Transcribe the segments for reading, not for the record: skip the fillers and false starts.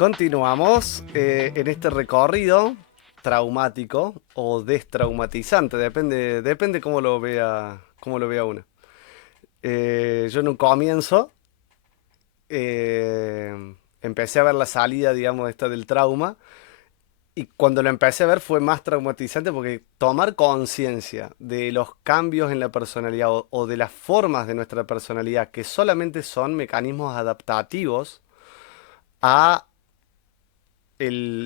Continuamos en este recorrido traumático o destraumatizante, depende cómo lo vea uno. Yo en un comienzo empecé a ver la salida, digamos, esta del trauma, y cuando lo empecé a ver fue más traumatizante porque tomar conciencia de los cambios en la personalidad o de las formas de nuestra personalidad que solamente son mecanismos adaptativos a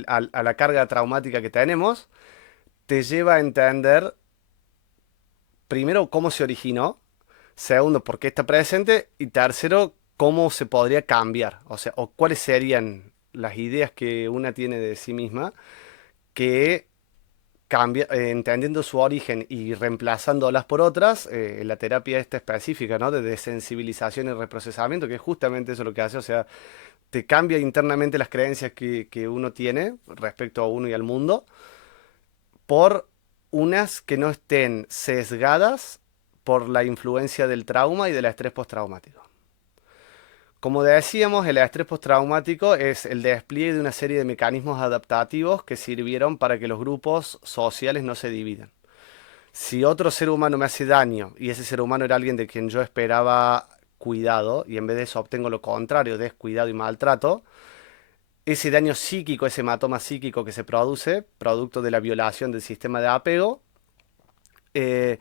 a la carga traumática que tenemos, te lleva a entender, primero, cómo se originó, segundo, por qué está presente, y tercero, cómo se podría cambiar, o sea, o cuáles serían las ideas que una tiene de sí misma que cambia, entendiendo su origen y reemplazándolas por otras, la terapia esta específica, ¿no? De desensibilización y reprocesamiento, que es justamente eso lo que hace, o sea, te cambia internamente las creencias que uno tiene respecto a uno y al mundo, por unas que no estén sesgadas por la influencia del trauma y del estrés postraumático. Como decíamos, el estrés postraumático es el despliegue de una serie de mecanismos adaptativos que sirvieron para que los grupos sociales no se dividan. Si otro ser humano me hace daño y ese ser humano era alguien de quien yo esperaba cuidado y en vez de eso obtengo lo contrario, descuidado y maltrato, ese daño psíquico, ese hematoma psíquico que se produce, producto de la violación del sistema de apego, eh,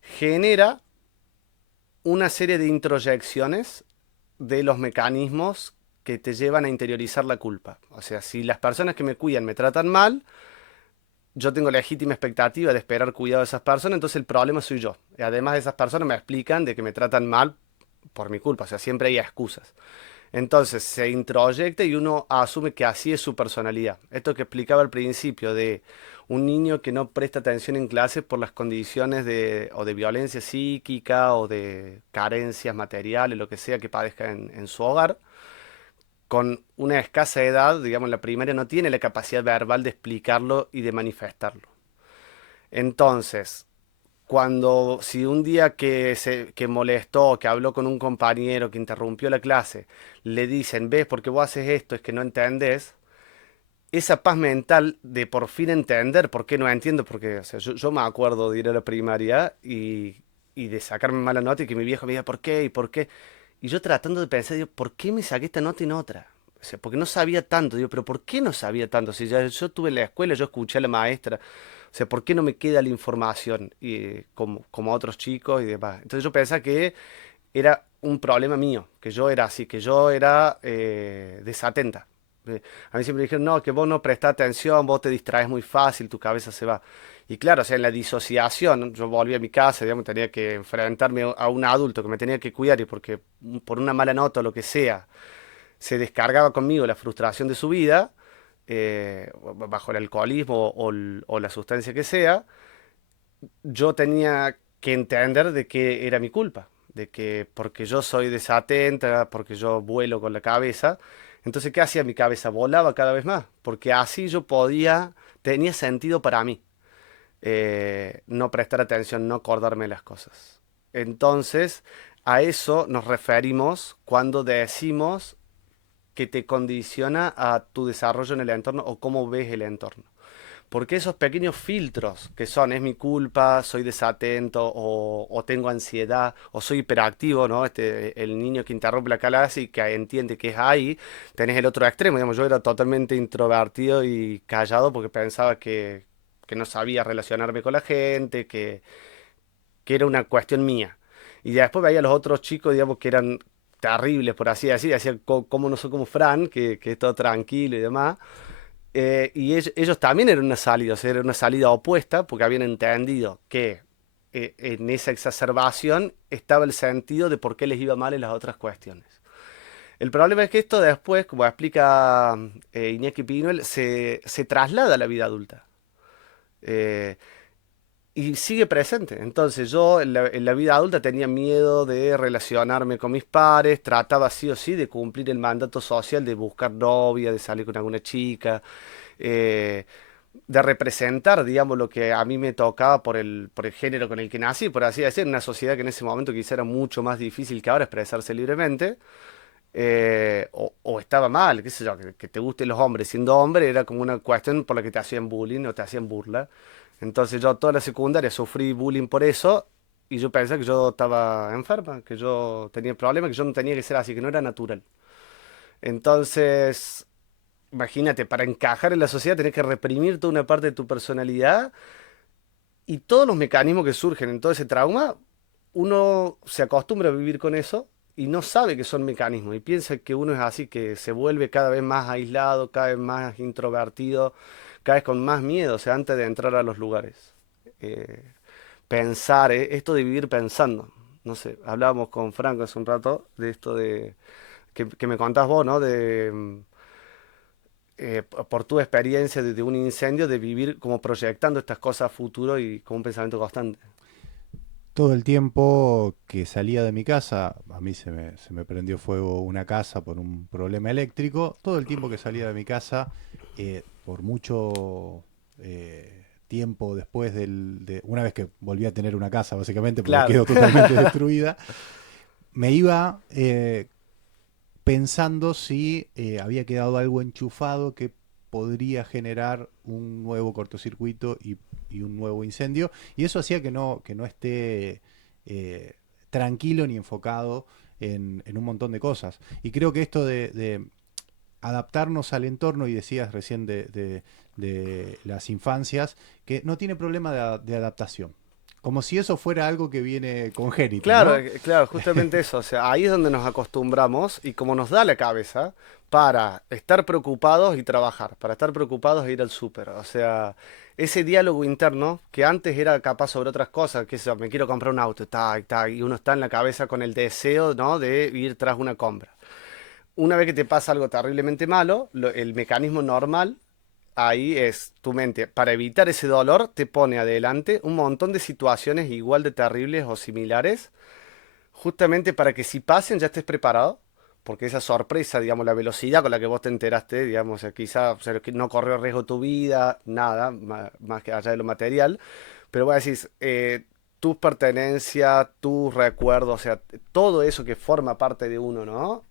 genera una serie de introyecciones de los mecanismos que te llevan a interiorizar la culpa. O sea, si las personas que me cuidan me tratan mal, yo tengo legítima expectativa de esperar cuidado de esas personas, entonces el problema soy yo. Y además esas personas me explican de que me tratan mal por mi culpa, o sea, siempre hay excusas. Entonces se introyecta y uno asume que así es su personalidad. Esto que explicaba al principio de un niño que no presta atención en clase por las condiciones de, o de violencia psíquica o de carencias materiales, lo que sea que padezca en su hogar, con una escasa edad, digamos, la primaria no tiene la capacidad verbal de explicarlo y de manifestarlo. Entonces, cuando si un día que molestó, que habló con un compañero, que interrumpió la clase, le dicen, ves, porque vos haces esto, es que no entendés, esa paz mental de por fin entender por qué no entiendo, porque o sea, yo me acuerdo de ir a la primaria y de sacarme mala nota y que mi viejo me diga, ¿por qué? ¿Y por qué? Y yo tratando de pensar, digo, ¿por qué me saqué esta nota y no otra? O sea, porque no sabía tanto, digo, pero ¿por qué no sabía tanto? Si ya yo estuve en la escuela, yo escuché a la maestra, o sea, ¿por qué no me queda la información y, como a otros chicos y demás? Entonces yo pensaba que era un problema mío, que yo era así, que yo era desatenta. A mí siempre me dijeron, no, que vos no prestás atención, vos te distraes muy fácil, tu cabeza se va. Y claro, o sea, en la disociación, yo volví a mi casa, digamos, tenía que enfrentarme a un adulto que me tenía que cuidar y porque por una mala nota o lo que sea, se descargaba conmigo la frustración de su vida, bajo el alcoholismo o la sustancia que sea, yo tenía que entender de que era mi culpa, de que porque yo soy desatenta, porque yo vuelo con la cabeza, entonces ¿qué hacía mi cabeza? Volaba cada vez más, porque así yo podía, tenía sentido para mí, no prestar atención, no acordarme de las cosas. Entonces, a eso nos referimos cuando decimos que te condiciona a tu desarrollo en el entorno o cómo ves el entorno. Porque esos pequeños filtros que son, es mi culpa, soy desatento, o tengo ansiedad, o soy hiperactivo, ¿no? El niño que interrumpe la clase y que entiende que es ahí, tenés el otro extremo, digamos, yo era totalmente introvertido y callado porque pensaba que no sabía relacionarme con la gente, que era una cuestión mía. Y después veía a los otros chicos, digamos, que eran terribles, por así decir, decía, ¿cómo no soy como Fran, que es todo tranquilo y demás? Y ellos también eran una salida, o sea, era una salida opuesta, porque habían entendido que en esa exacerbación estaba el sentido de por qué les iba mal en las otras cuestiones. El problema es que esto después, como explica Iñaki Pinuel, se traslada a la vida adulta. Eh, y sigue presente. Entonces yo en la vida adulta tenía miedo de relacionarme con mis pares, trataba sí o sí de cumplir el mandato social, de buscar novia, de salir con alguna chica, eh, de representar, digamos, lo que a mí me tocaba por el género con el que nací, por así decir, en una sociedad que en ese momento quizá era mucho más difícil que ahora expresarse libremente. o estaba mal, qué sé yo, que te gusten los hombres siendo hombre era como una cuestión por la que te hacían bullying o te hacían burla. Entonces yo toda la secundaria sufrí bullying por eso y yo pensé que yo estaba enferma, que yo tenía problemas, que yo no tenía que ser así, que no era natural. Entonces, imagínate, para encajar en la sociedad tenés que reprimir toda una parte de tu personalidad y todos los mecanismos que surgen en todo ese trauma, uno se acostumbra a vivir con eso y no sabe que son mecanismos y piensa que uno es así, que se vuelve cada vez más aislado, cada vez más introvertido, cada vez con más miedo, o sea, antes de entrar a los lugares. Eh, pensar, esto de vivir pensando. No sé, hablábamos con Franco hace un rato de esto de que me contás vos, ¿no? De por tu experiencia de un incendio, de vivir como proyectando estas cosas a futuro y con un pensamiento constante. Todo el tiempo que salía de mi casa, a mí se me prendió fuego una casa por un problema eléctrico, todo el tiempo que salía de mi casa, por mucho tiempo después una vez que volví a tener una casa, básicamente, porque Claro. quedó totalmente destruida, me iba pensando si había quedado algo enchufado que podría generar un nuevo cortocircuito y un nuevo incendio. Y eso hacía que no esté eh, tranquilo ni enfocado en un montón de cosas. Y creo que esto de adaptarnos al entorno, y decías recién de las infancias, que no tiene problema de adaptación. Como si eso fuera algo que viene congénito, Claro, ¿no? claro, justamente eso. O sea, ahí es donde nos acostumbramos y como nos da la cabeza para estar preocupados y trabajar, para estar preocupados e ir al súper. O sea, ese diálogo interno que antes era capaz sobre otras cosas, que me quiero comprar un auto, y uno está en la cabeza con el deseo, ¿no? De ir tras una compra. Una vez que te pasa algo terriblemente malo, el mecanismo normal ahí es tu mente, para evitar ese dolor, te pone adelante un montón de situaciones igual de terribles o similares justamente para que si pasen ya estés preparado, porque esa sorpresa, digamos, la velocidad con la que vos te enteraste, digamos, quizá o sea, que no corrió riesgo tu vida, nada, más que allá de lo material, pero voy a decir, tus pertenencias, tus recuerdos, o sea, todo eso que forma parte de uno, ¿no?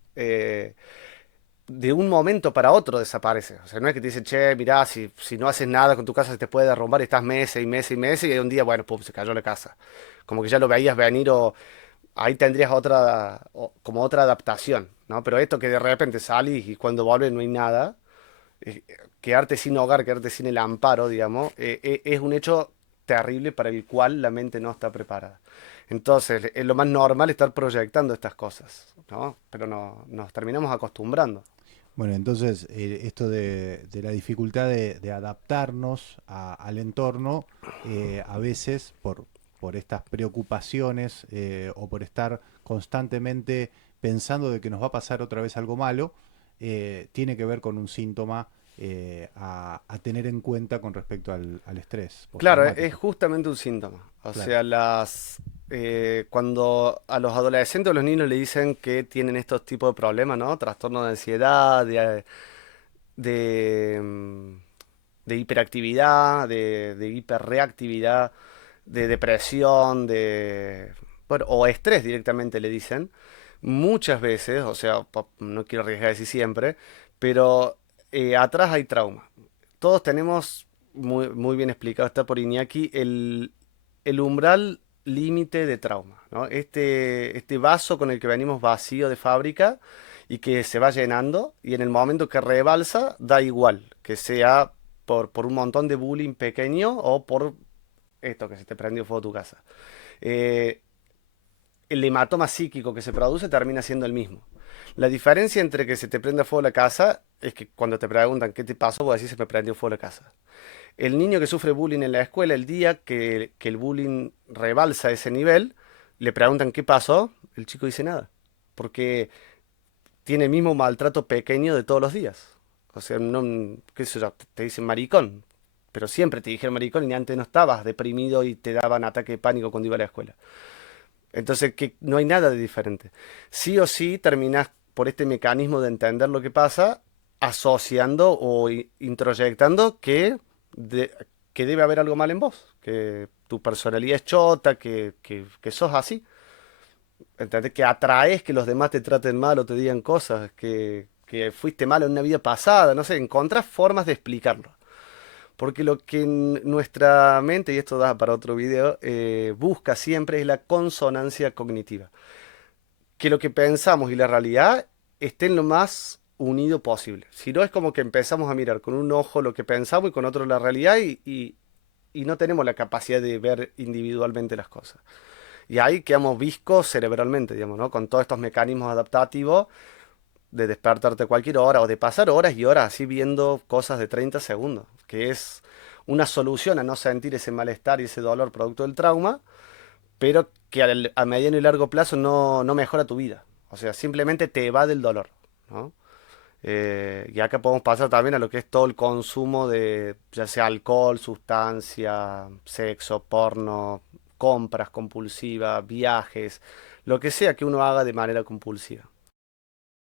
De un momento para otro desaparece. O sea, no es que te dicen, che, mirá, si no haces nada con tu casa se te puede derrumbar y estás meses y meses y meses y un día, bueno, pum, se cayó la casa. Como que ya lo veías venir o ahí tendrías otra, como otra adaptación, ¿no? Pero esto que de repente salís y cuando vuelves no hay nada, quedarte sin hogar, quedarte sin el amparo, digamos, es un hecho terrible para el cual la mente no está preparada. Entonces, es lo más normal estar proyectando estas cosas, ¿no? Pero no, nos terminamos acostumbrando. Bueno, entonces esto de la dificultad de adaptarnos al entorno, a veces por estas preocupaciones o por estar constantemente pensando de que nos va a pasar otra vez algo malo, tiene que ver con un síntoma a tener en cuenta con respecto al estrés Claro, es postraumático. justamente un síntoma. O Claro. sea, cuando a los adolescentes o los niños le dicen que tienen estos tipos de problemas, ¿no? Trastorno de ansiedad, de, mm, de hiperactividad, de hiperreactividad, de depresión, bueno, o estrés directamente le dicen. Muchas veces, o sea, no quiero arriesgar a decir siempre, pero atrás hay trauma. Todos tenemos, muy bien explicado, está por Iñaki, el umbral límite de trauma, ¿no? Este vaso con el que venimos vacío de fábrica y que se va llenando y en el momento que rebalsa da igual, que sea por un montón de bullying pequeño o por esto que se te prendió fuego tu casa. Eh, el hematoma psíquico que se produce termina siendo el mismo. La diferencia entre que se te prenda fuego la casa es que cuando te preguntan qué te pasó, vos decís se me prendió fuego la casa. El niño que sufre bullying en la escuela, el día que el bullying rebalsa ese nivel, le preguntan qué pasó, el chico dice nada. Porque tiene el mismo maltrato pequeño de todos los días. O sea, no, qué sé yo, te dicen maricón, pero siempre te dijeron maricón y antes no estabas deprimido y te daban ataque de pánico cuando iba a la escuela. Entonces, que no hay nada de diferente. Sí o sí terminás por este mecanismo de entender lo que pasa, asociando o introyectando que debe haber algo mal en vos, que tu personalidad es chota, que sos así. ¿Entendés? Que atraes que los demás te traten mal o te digan cosas, que fuiste malo en una vida pasada, no sé, encontrás formas de explicarlo. Porque lo que nuestra mente, y esto da para otro video, busca siempre es la consonancia cognitiva. Que lo que pensamos y la realidad estén lo más unido posible. Si no es como que empezamos a mirar con un ojo lo que pensamos y con otro la realidad y no tenemos la capacidad de ver individualmente las cosas. Y ahí quedamos viscos cerebralmente, digamos, ¿no? Con todos estos mecanismos adaptativos de despertarte a cualquier hora o de pasar horas y horas así viendo cosas de 30 segundos, que es una solución a no sentir ese malestar y ese dolor producto del trauma, pero que a mediano y largo plazo no mejora tu vida. O sea, simplemente te va del dolor, ¿no? Y acá podemos pasar también a lo que es todo el consumo de, ya sea alcohol, sustancia, sexo, porno, compras compulsivas, viajes, lo que sea que uno haga de manera compulsiva.